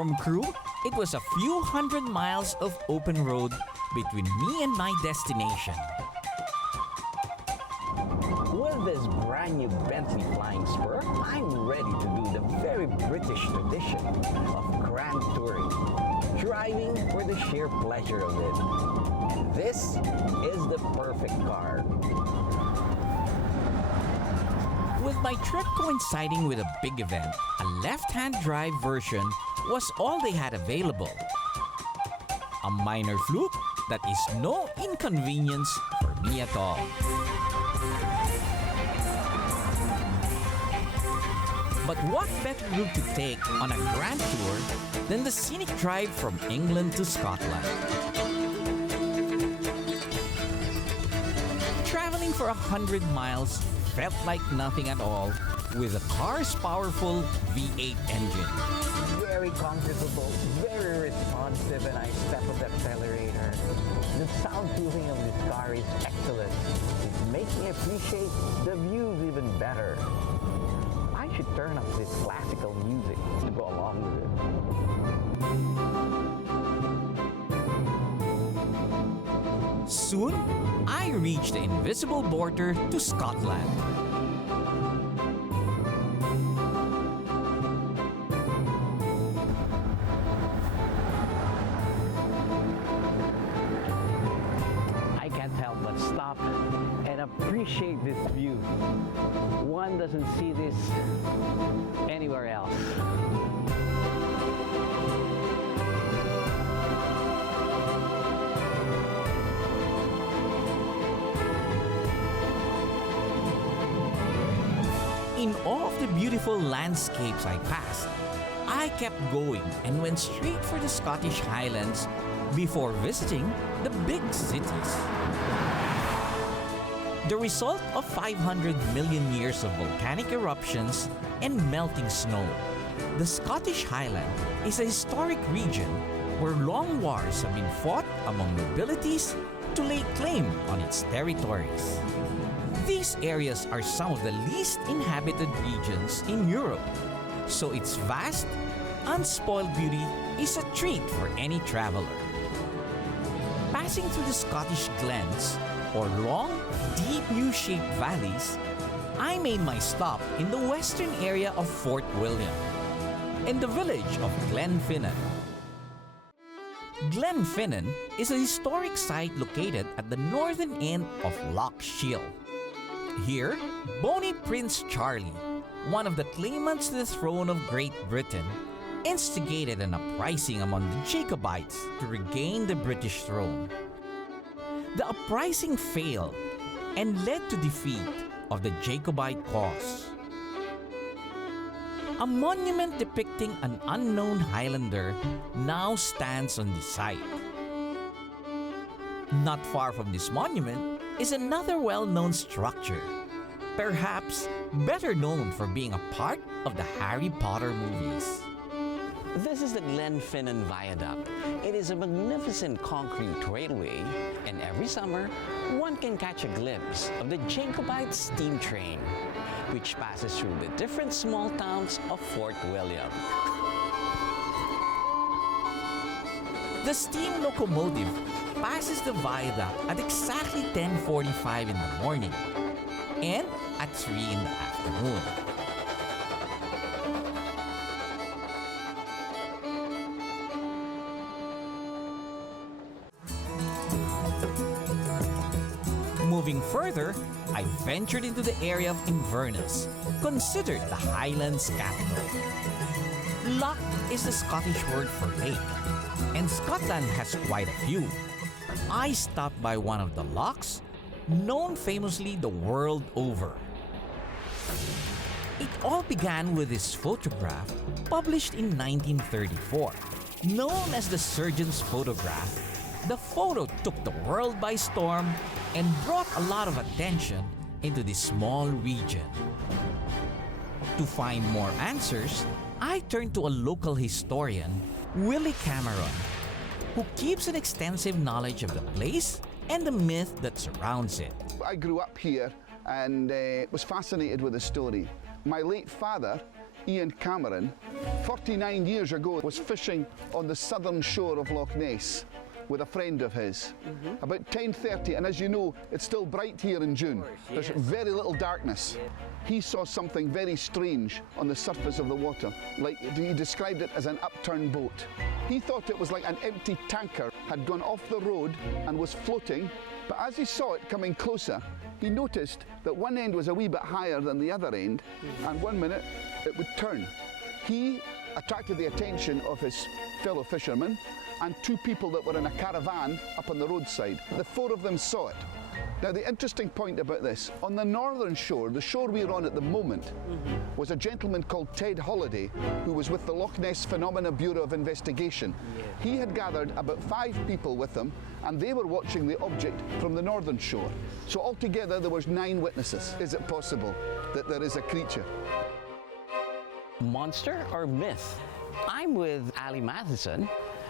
from crew, it was a few hundred miles of open road between me and my destination. With this brand new Bentley Flying Spur, I'm ready to do the very British tradition of grand touring, driving for the sheer pleasure of it. And this is the perfect car. With my trip coinciding with a big event, a left-hand drive version was all they had available. A minor fluke that is no inconvenience for me at all. But what better route to take on a grand tour than the scenic drive from England to Scotland? Traveling for 100 miles felt like nothing at all with the car's powerful V8 engine. Very comfortable, very responsive, and I step on the accelerator. The soundproofing of this car is excellent. It's making me appreciate the views even better. I should turn up this classical music to go along with it. Soon, I reached the invisible border to Scotland. I can't help but stop and appreciate this view. One doesn't see this anywhere else. In awe of the beautiful landscapes I passed, I kept going and went straight for the Scottish Highlands before visiting the big cities. The result of 500 million years of volcanic eruptions and melting snow, the Scottish Highland is a historic region where long wars have been fought among nobilities to lay claim on its territories. These areas are some of the least inhabited regions in Europe, so its vast, unspoiled beauty is a treat for any traveler. Passing through the Scottish glens, or long, deep U-shaped valleys, I made my stop in the western area of Fort William, in the village of Glenfinnan. Glenfinnan is a historic site located at the northern end of Loch Shiel. Here, Bonnie Prince Charlie, one of the claimants to the throne of Great Britain, instigated an uprising among the Jacobites to regain the British throne. The uprising failed and led to defeat of the Jacobite cause. A monument depicting an unknown Highlander now stands on the site. Not far from this monument is another well-known structure, perhaps better known for being a part of the Harry Potter movies. This is the Glenfinnan Viaduct. It is a magnificent concrete railway, and every summer, one can catch a glimpse of the Jacobite steam train, which passes through the different small towns of Fort William. The steam locomotive passes the viaduct at exactly 10:45 in the morning and at 3 in the afternoon. Moving further, I ventured into the area of Inverness, considered the Highlands capital. Loch is the Scottish word for lake, and Scotland has quite a few. I stopped by one of the lochs, known famously the world over. It all began with this photograph published in 1934. Known as the surgeon's photograph, the photo took the world by storm and brought a lot of attention into this small region. To find more answers, I turned to a local historian, Willie Cameron, who keeps an extensive knowledge of the place and the myth that surrounds it. I grew up here and was fascinated with the story. My late father, Ian Cameron, 49 years ago was fishing on the southern shore of Loch Ness with a friend of his. About 10:30, and as you know, it's still bright here in June. There's very little darkness. He saw something very strange on the surface of the water. Like, he described it as an upturned boat. He thought it was like an empty tanker had gone off the road and was floating, but as he saw it coming closer, he noticed that one end was a wee bit higher than the other end, and 1 minute it would turn. He attracted the attention of his fellow fishermen and two people that were in a caravan up on the roadside. The four of them saw it. Now, the interesting point about this, on the northern shore, the shore we're on at the moment, was a gentleman called Ted Holliday, who was with the Loch Ness Phenomena Bureau of Investigation. He had gathered about 5 people with him, and they were watching the object from the northern shore. So altogether, there was 9 witnesses. Is it possible that there is a creature? Monster or myth? I'm with Ali Matheson,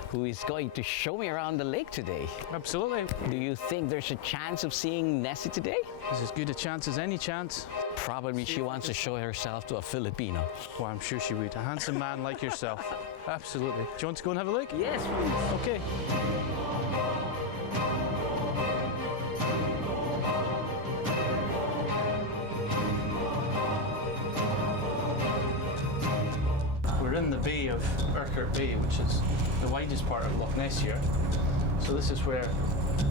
who is going to show me around the lake today. Absolutely. Do you think there's a chance of seeing Nessie today? There's as good a chance as any chance. Probably she wants to show herself to a Filipino. Well, I'm sure she would. A handsome man like yourself. Absolutely. Do you want to go and have a look? Yes, please. Okay. We're in the bay of Urquhart Bay, which is the widest part of Loch Ness here. So this is where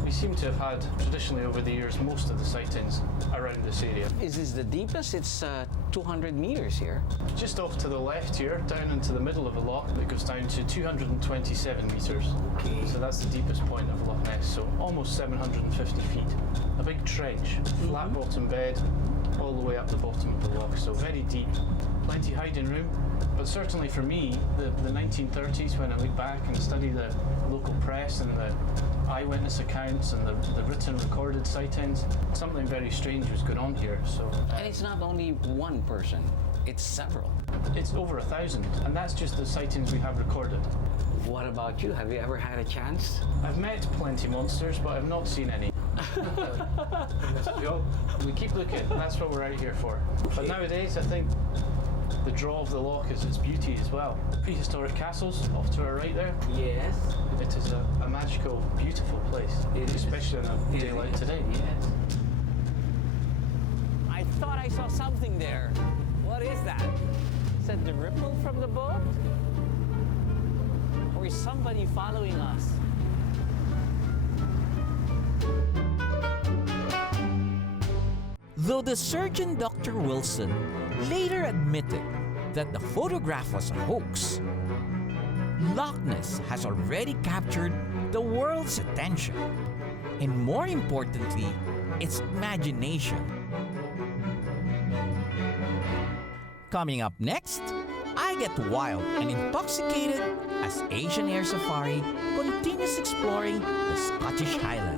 we seem to have had, traditionally over the years, most of the sightings around this area. Is this the deepest? It's 200 meters here. Just off to the left here, down into the middle of the loch, it goes down to 227 metres. Okay. So that's the deepest point of Loch Ness, so almost 750 feet. A big trench, flat bottom bed, all the way up the bottom of the loch, so very deep. Plenty hiding room, but certainly for me, the 1930s, when I look back and study the local press and the eyewitness accounts and the written recorded sightings, something very strange was going on here. So, And it's not only one person, it's several. it's over 1,000, and that's just the sightings we have recorded. What about you? Have you ever had a chance? I've met plenty monsters, but I've not seen any. We keep looking, that's what we're out here for. But nowadays, I think the draw of the loch is its beauty as well. Prehistoric castles off to our right there. Yes. It is a magical, beautiful place, especially on a day like today. Yes. I thought I saw something there. What is that? Is that the ripple from the boat? Or is somebody following us? Though the surgeon Dr. Wilson later admitted that the photograph was a hoax, Loch Ness has already captured the world's attention, and more importantly, its imagination. Coming up next, I get wild and intoxicated as Asian Air Safari continues exploring the Scottish Highlands.